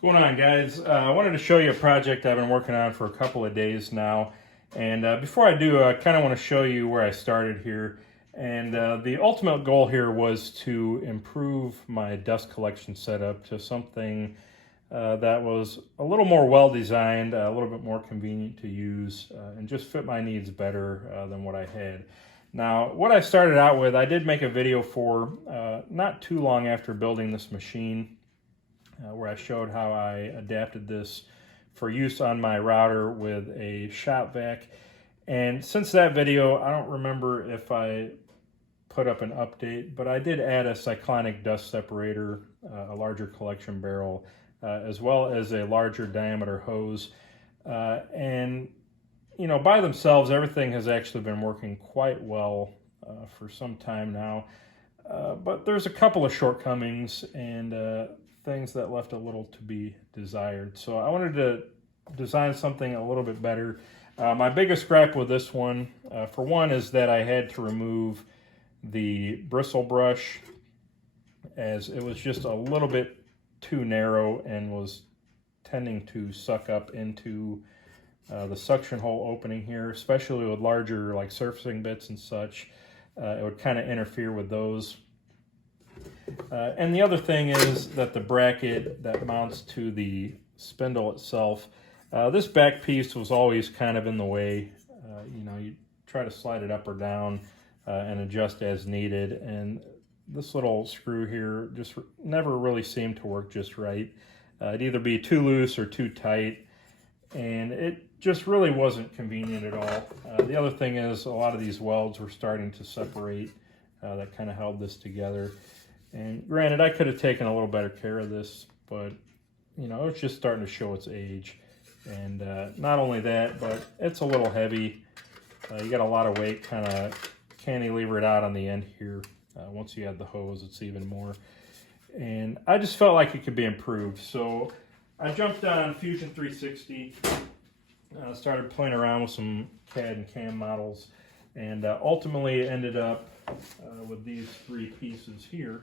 What's going on, guys? I wanted to show you a project I've been working on for a couple of days now. And before I do, I kind of want to show you where I started here. And the ultimate goal here was to improve my dust collection setup to something that was a little more well-designed, a little bit more convenient to use, and just fit my needs better than what I had. Now, what I started out with, I did make a video for not too long after building this machine, where I showed how I adapted this for use on my router with a shop vac. And since that video, I don't remember if I put up an update, but I did add a cyclonic dust separator, a larger collection barrel, as well as a larger diameter hose. And, you know, by themselves, everything has actually been working quite well for some time now. But there's a couple of shortcomings and things that left a little to be desired. So I wanted to design something a little bit better. My biggest gripe with this one, for one, is that I had to remove the bristle brush, as it was just a little bit too narrow and was tending to suck up into the suction hole opening here, especially with larger like surfacing bits and such. It would kind of interfere with those. And the other thing is that the bracket that mounts to the spindle itself, this back piece was always kind of in the way. You know, you try to slide it up or down and adjust as needed. And this little screw here just never really seemed to work just right. It'd either be too loose or too tight, and it just really wasn't convenient at all. The other thing is a lot of these welds were starting to separate. That kind of held this together. And granted, I could have taken a little better care of this, but, you know, it's just starting to show its age. And not only that, but it's a little heavy. You got a lot of weight, kind of cantilever it out on the end here. Once you add the hose, it's even more. And I just felt like it could be improved. So I jumped on Fusion 360, started playing around with some CAD and CAM models, and ultimately ended up with these three pieces here.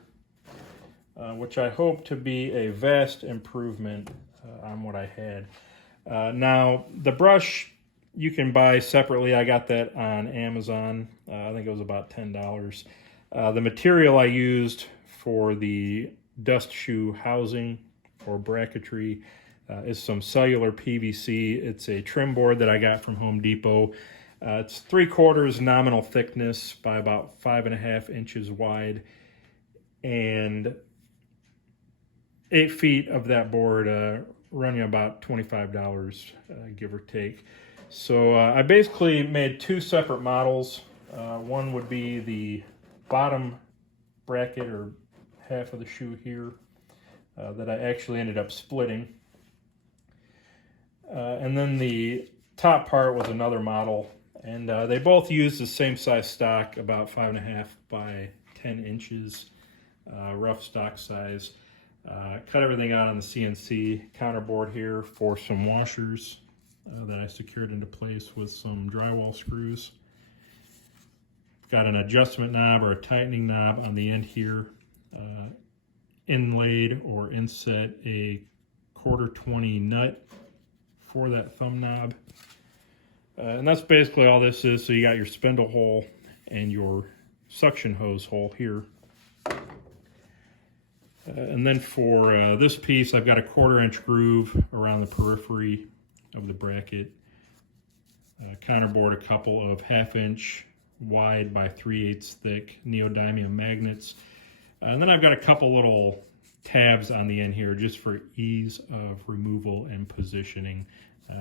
Which I hope to be a vast improvement on what I had. Now, the brush you can buy separately. I got that on Amazon. I think it was about $10. The material I used for the dust shoe housing or bracketry is some cellular PVC. It's a trim board that I got from Home Depot. It's 3/4 nominal thickness by about 5.5 inches wide, and 8 feet of that board run you about $25, give or take. So I basically made two separate models. One would be the bottom bracket or half of the shoe here that I actually ended up splitting. And then the top part was another model. And they both use the same size stock, about 5.5 by 10 inches, rough stock size. Cut everything out on the CNC counterboard here for some washers that I secured into place with some drywall screws. Got an adjustment knob or a tightening knob on the end here. Inlaid or inset a 1/4-20 nut for that thumb knob. And that's basically all this is. So you got your spindle hole and your suction hose hole here. And then for this piece, I've got a 1/4 inch groove around the periphery of the bracket. Counterboard a couple of 1/2 inch wide by 3/8 thick neodymium magnets. And then I've got a couple little tabs on the end here just for ease of removal and positioning,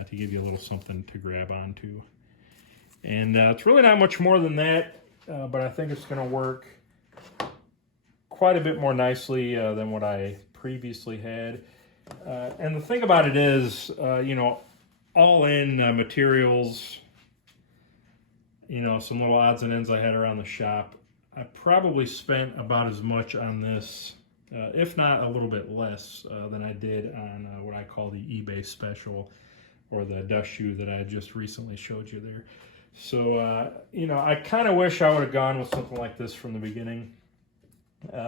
to give you a little something to grab onto. And it's really not much more than that, but I think it's going to work quite a bit more nicely than what I previously had. And the thing about it is, you know, all in materials, you know, some little odds and ends I had around the shop, I probably spent about as much on this, if not a little bit less, than I did on what I call the eBay special, or the dust shoe that I just recently showed you there. So, you know, I kind of wish I would have gone with something like this from the beginning.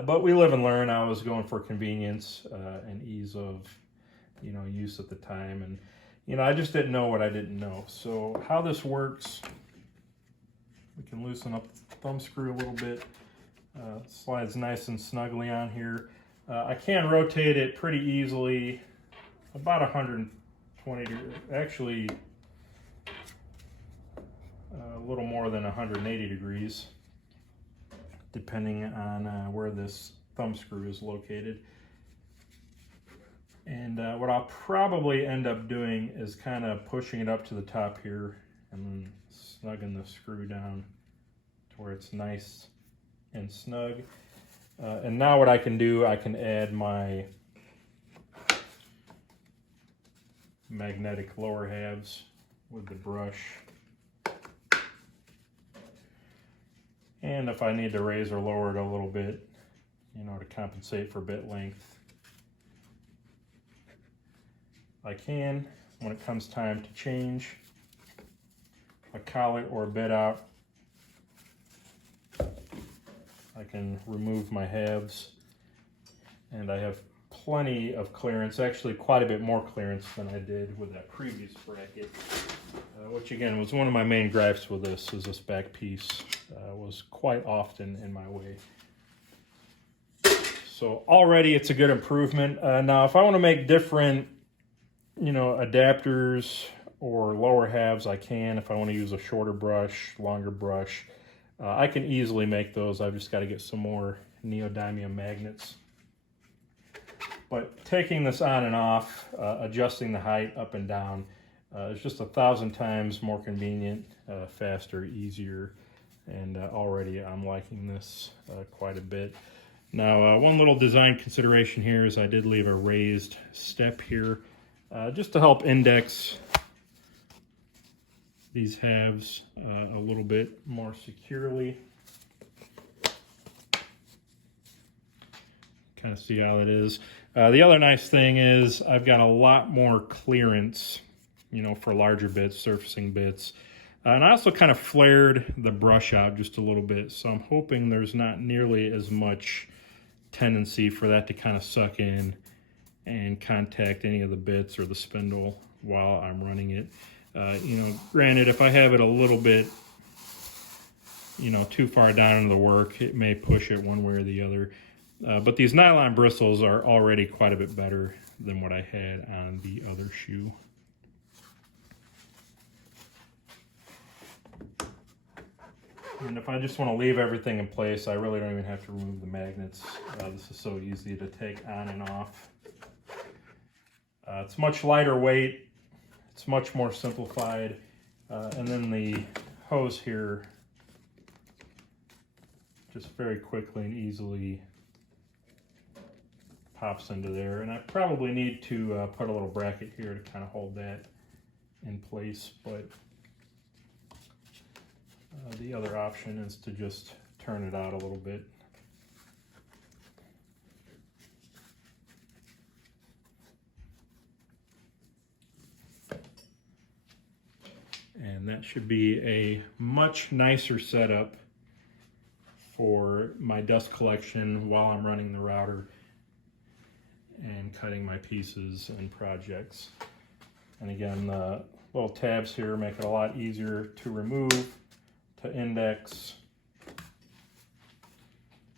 But we live and learn. I was going for convenience and ease of use at the time. And I just didn't know what I didn't know. So how this works, we can loosen up the thumb screw a little bit. Slides nice and snugly on here. I can rotate it pretty easily, about 120 degrees, actually a little more than 180 degrees, depending on where this thumb screw is located. And what I'll probably end up doing is kind of pushing it up to the top here and then snugging the screw down to where it's nice and snug. And now what I can do, I can add my magnetic lower halves with the brush. And if I need to raise or lower it a little bit, to compensate for bit length, I can. When it comes time to change a collet or a bit out, I can remove my halves, and I have plenty of clearance, actually quite a bit more clearance than I did with that previous bracket, which again was one of my main gripes with this, is this back piece was quite often in my way. So already it's a good improvement. Now if I want to make different adapters or lower halves, I can. If I want to use a shorter brush, longer brush, I can easily make those. I've just got to get some more neodymium magnets. But taking this on and off, adjusting the height up and down, is just 1,000 times more convenient, faster, easier, and already I'm liking this quite a bit. Now, one little design consideration here is I did leave a raised step here, just to help index these halves a little bit more securely. Kind of see how it is. The other nice thing is I've got a lot more clearance, for larger bits, surfacing bits. And I also kind of flared the brush out just a little bit, so I'm hoping there's not nearly as much tendency for that to kind of suck in and contact any of the bits or the spindle while I'm running it. Granted, if I have it a little bit, too far down into the work, it may push it one way or the other. But these nylon bristles are already quite a bit better than what I had on the other shoe. And if I just want to leave everything in place, I really don't even have to remove the magnets. This is so easy to take on and off. It's much lighter weight. It's much more simplified. And then the hose here just very quickly and easily pops into there. And I probably need to put a little bracket here to kind of hold that in place, but the other option is to just turn it out a little bit. And that should be a much nicer setup for my dust collection while I'm running the router and cutting my pieces and projects. And again, the little tabs here make it a lot easier to remove, to index.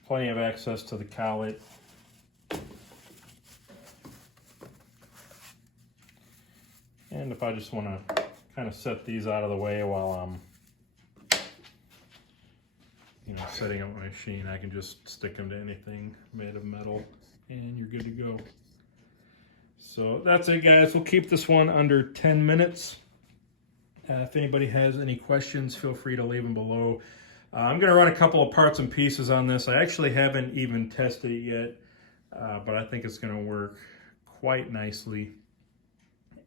Plenty of access to the collet. And if I just want to kind of set these out of the way while I'm setting up my machine, I can just stick them to anything made of metal and you're good to go. So that's it, guys. We'll keep this one under 10 minutes. If anybody has any questions, feel free to leave them below. I'm going to run a couple of parts and pieces on this. I actually haven't even tested it yet, but I think it's going to work quite nicely.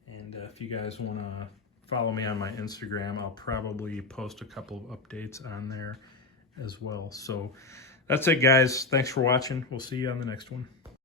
And if you guys want to follow me on my Instagram, I'll probably post a couple of updates on there as well. So that's it, guys. Thanks for watching. We'll see you on the next one.